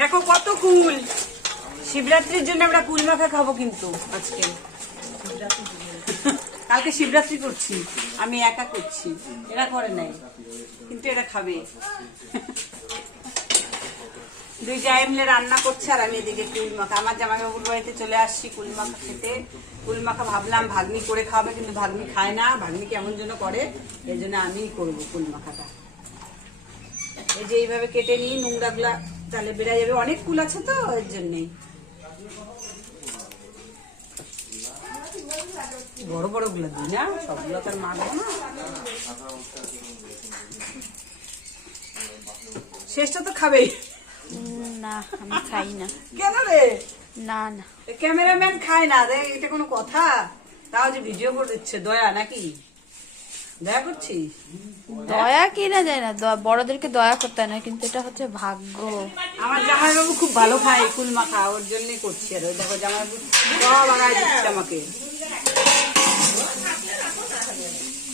দেখো কত কুল। শিবরাত্রির জন্য আমরা কুল মাখা খাবো কিন্তু আজকে। কালকে শিবরাত্রি করছি, আমি একা করছি, এরা করে নাই, কিন্তু এরা খাবে। দুই জায়গা মিলে রান্না করছে আর আমি এদিকে কুল মাখা। আমার জামাইবাবুর বাড়িতে চলে আসছি কুল মাখা খেতে। কুল মাখা ভাবলাম ভাগ্নি করে খাবে, কিন্তু ভাগ্নি খায় না, ভাগ্নি কেমন যেন করে, এই জন্য আমিই করবো কুল মাখাটা। এই যে এইভাবে কেটে নিই, নোংরা গুলা তাহলে বেড়ে যাবে, অনেক কুল আছে তো এর জন্যই। বড় বড় গুলা দিই না, সবগুলো তার মারবো না। শেষটা তো খাবেই না, আমি খাই না। কেন রে? না না, ক্যামেরাম্যান খায় না, এটা কোনো কথা? তাও যে ভিডিও করে দিচ্ছে, দয়া নাকি? দয়া করছিস? দয়া কি না যায় না, বড়দেরকে দয়া করতে হয় না, কিন্তু এটা হচ্ছে ভাগ্য। আমার জামাইবাবু খুব ভালো খায় কুল মাখা, ওর জন্যই করছি। আর ওই দেখো জামাইবাবু সব আগায় দিচ্ছে আমাকে।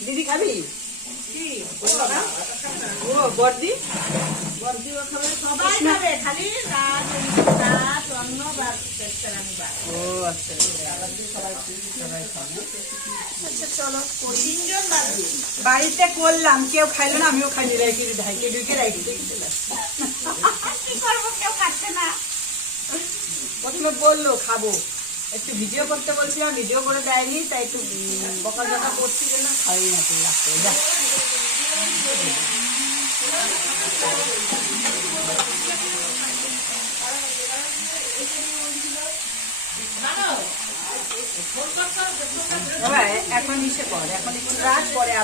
দিদি খাবি? ও বর্দি, ও আচ্ছা, চলো বাড়িতে করলাম, কেউ খাইলো না, আমিও খাইনি, রাখি ঢাইকে ঢুকে রাখি কি করবো, কেউ খাচ্ছে না। প্রথমে বললো খাবো, একটু ভিডিও করতে বলছিলাম, ভিডিও করে দেয়নি, তাই একটু বকা ঝকা করছি, জন্য খাই না। এখন ইসে পর, এখন একটু রাত পরে